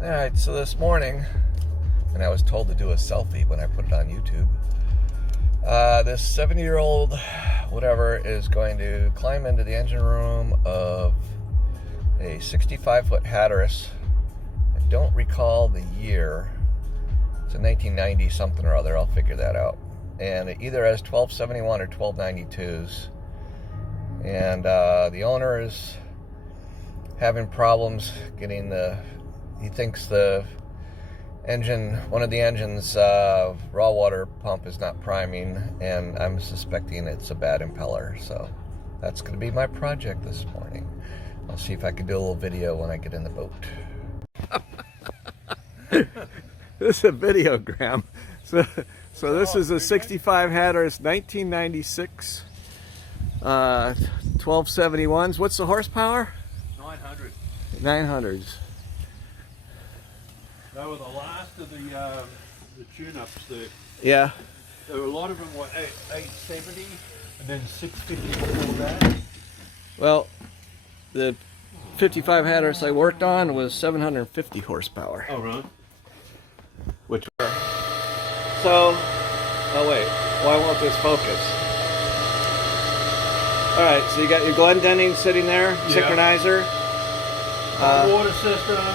Alright, so this morning, and I was told to do a selfie when I put it on YouTube, this 70-year-old whatever is going to climb into the engine room of a 65-foot Hatteras. I don't recall the year. It's a 1990 something or other. I'll figure that out. And it either has 1271 or 1292s. And the owner is having problems getting he thinks the engine, one of the engine's raw water pump is not priming, and I'm suspecting it's a bad impeller. So that's going to be my project this morning. I'll see if I can do a little video when I get in the boat. This is a videogram. So this is a 65 Hatteras 1996 1271s. What's the horsepower? 900. 900s. 900s. They were the last of the tune-ups there. Yeah. There were a lot of them were 870 and then 650 before that. Well, the 55 Hatteras I worked on was 750 horsepower. Oh, right. Which were. So, oh wait, why won't this focus? Alright, so you got your Glendinning sitting there, Yeah. synchronizer. Water system.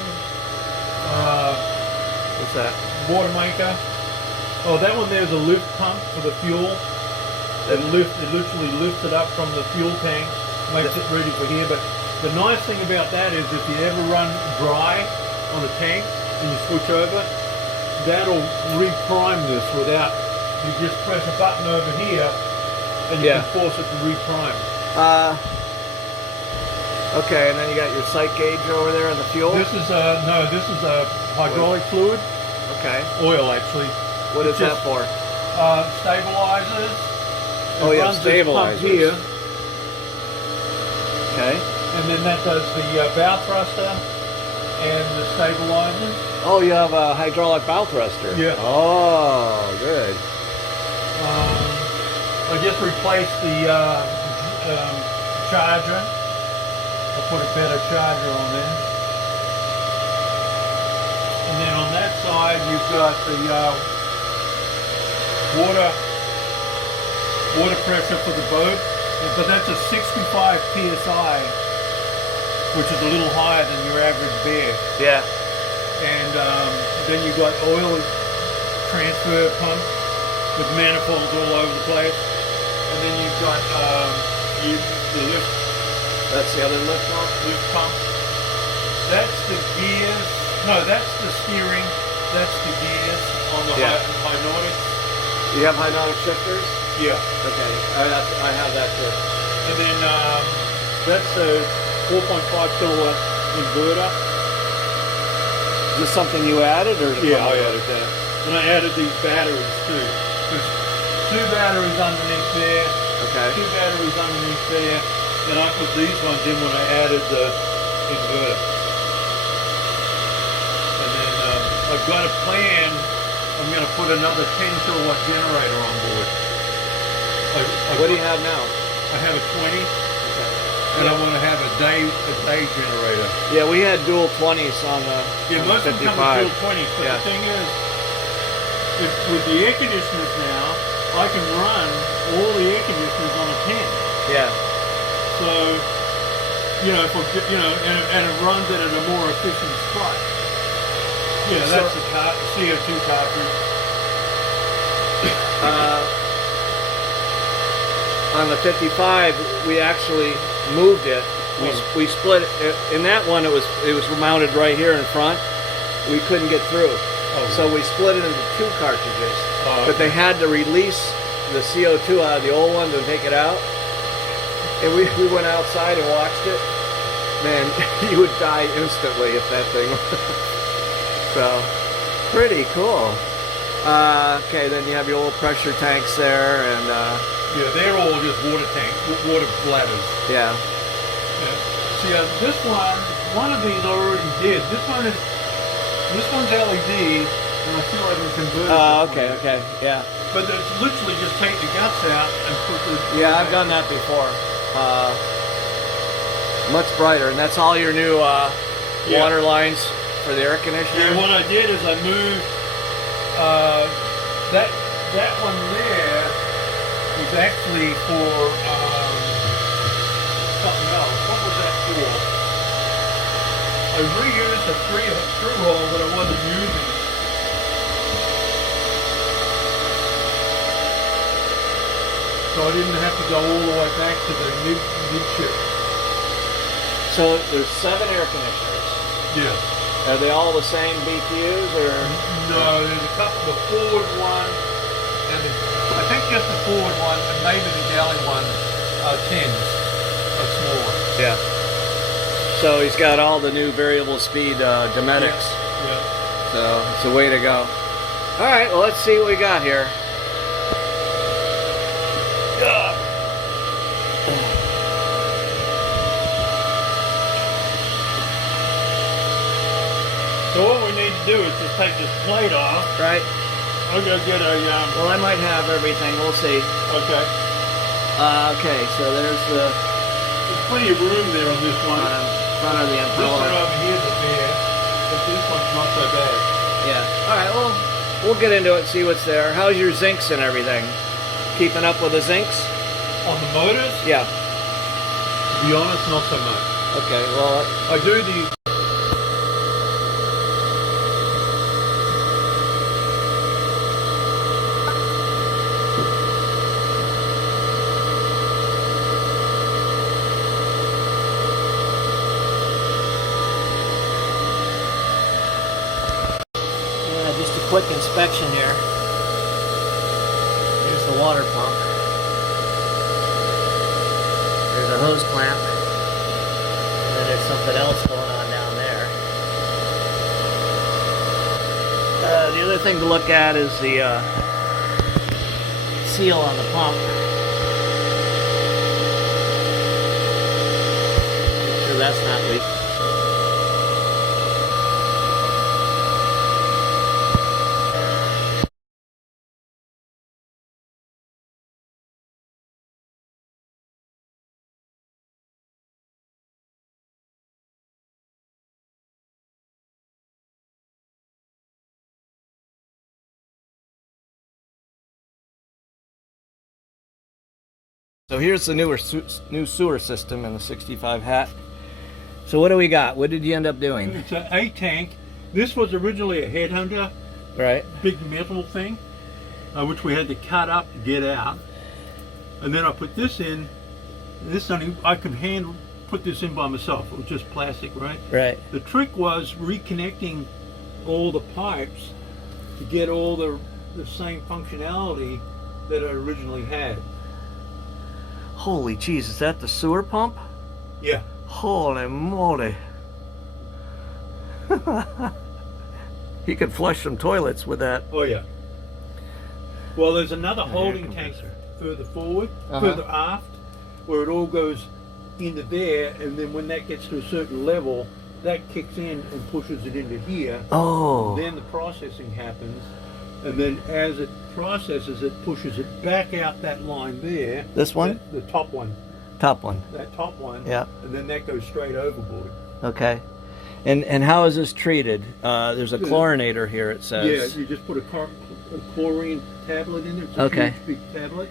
What's that? Water maker. Oh, that one there's a lift pump for the fuel. It literally lifts it up from the fuel tank, makes it ready for here. But the nice thing about that is if you ever run dry on a tank and you switch over, that'll reprime this without, you just press a button over here and you can force it to reprime. Okay, and then you got your sight gauge over there in the fuel? This is this is a hydraulic fluid. Okay. Oil, actually. What is that for? Stabilizers. Oh, It yeah, runs this pump stabilizers. here, Okay. and then that does the bow thruster and the stabilizers. Oh, you have a hydraulic bow thruster? Yeah. Oh, good. I just replaced the charger. I put a better charger on there. And then on that side you've got the water pressure for the boat, but that's a 65 psi, which is a little higher than your average bear. Yeah. And then you've got oil transfer pump with manifolds all over the place, and then you've got the lift. That's the other lift pump? Lift pump. That's the gears. No, that's the steering. That's the gears on the hydraulics. You have hydraulic shifters? Yeah. Okay, I have that too. And then that's a 4.5 kilowatt inverter. Is this something you added, or? Yeah, I added that. And I added these batteries too. There's 2 batteries underneath there. Okay. 2 batteries underneath there. Then I put these ones in when I added the inverter. And then I've got a plan. I'm going to put another 10 kilowatt generator on board. What do you have now? I have a 20, and I want to have a day generator. Yeah, we had dual 20s on the Most of them come with dual 20s, but Yeah. the thing is, with the air conditioners now, I can run all the air conditioners on a 10. Yeah. So, and it runs it at a more efficient spot. That's the CO2 cartridge. On the 55, we actually moved it. We split it. In that one, it was mounted right here in front. We couldn't get through, so we split it into 2 cartridges. But they had to release the CO2 out of the old one to take it out. And we went outside and watched it. Man, you would die instantly if that thing. So, pretty cool. Okay, then you have your old pressure tanks there, and yeah, they're all just water bladders. Yeah. See, this one of these I already did. This one's LED, and I feel like I can convert it. Okay, yeah. But it's literally just take the guts out and put the. Yeah, I've done that before. Much brighter, and that's all your new water lines for the air conditioner? Yeah, what I did is I moved that one there was actually for something else. What was that for? I reused a through hole that I wasn't using. So I didn't have to go all the way back to the midship. So there's 7 air conditioners. Yeah. Are they all the same BTUs or? No, there's a couple. The forward one, and I think just the forward one, and maybe the galley one, 10s are smaller. Yeah. So he's got all the new variable speed Dometics. Yeah. So it's a way to go. All right, well, let's see what we got here. So what we need to do is just take this plate off. Right. I'll go get a. Well, I might have everything. We'll see. Okay. Okay, so there's the There's plenty of room there on this one. front of the This one impeller. over here is a bear, but this one's not so bad. Yeah. All right. Well, we'll get into it. See what's there. How's your zincs and everything? Keeping up with the zincs? On the motors, Yeah. to be honest, not so much. Okay. Well. I do the. Just a quick inspection here. Here's the water pump. There's a hose clamp. And then there's something else going on down there. The other thing to look at is the seal on the pump. Make sure that's not leaking. So here's the new sewer system in the 65 Hat. So what do we got? What did you end up doing? It's an A-tank. This was originally a headhunter, Right. big metal thing, which we had to cut up to get out. And then I put this in. This only I could put this in by myself. It was just plastic, right? Right. The trick was reconnecting all the pipes to get all the same functionality that I originally had. Holy jeez, is that the sewer pump? Yeah. Holy moly. He could flush some toilets with that. Oh yeah. Well, there's another holding tank compressor. further forward, further aft, where it all goes into there, and then when that gets to a certain level, that kicks in and pushes it into here. Oh. Then the processing happens, and then as it processes, it pushes it back out that line there. This one? The top one. Top one. That top one. Yeah. And then that goes straight overboard. Okay. And how is this treated? There's a chlorinator here, it says. Yeah, you just put a chlorine tablet in there. It's a Okay. huge big tablet.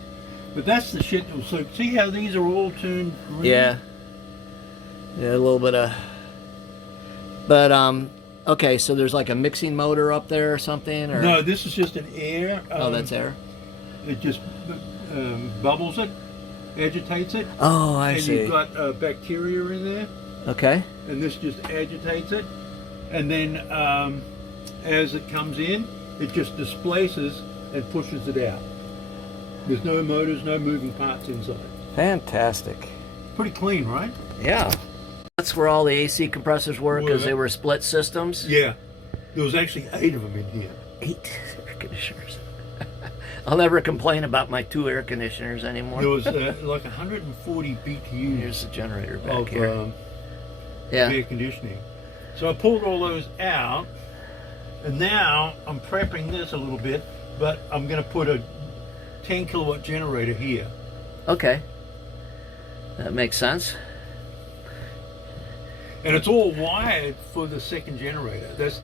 But that's the shit. So see how these are all turned green? Yeah. Yeah, a little bit of. But okay, so there's like a mixing motor up there or something, or No, this is just an air. oh, that's air. It just bubbles it, agitates it. Oh, I and see. you've got bacteria in there, Okay. and this just agitates it. And then as it comes in, it just displaces and pushes it out. There's no motors, no moving parts inside. Fantastic. Pretty clean, right? Yeah. That's where all the AC compressors were, because Were. they were split systems. Yeah. There was actually 8 of them in here. 8 air conditioners. I'll never complain about my 2 air conditioners anymore. There was like 140 BTUs Here's the generator back of here. Yeah. air conditioning. So I pulled all those out, and now I'm prepping this a little bit, but I'm going to put a 10 kilowatt generator here. Okay. That makes sense. And it's all wired for the second generator. That's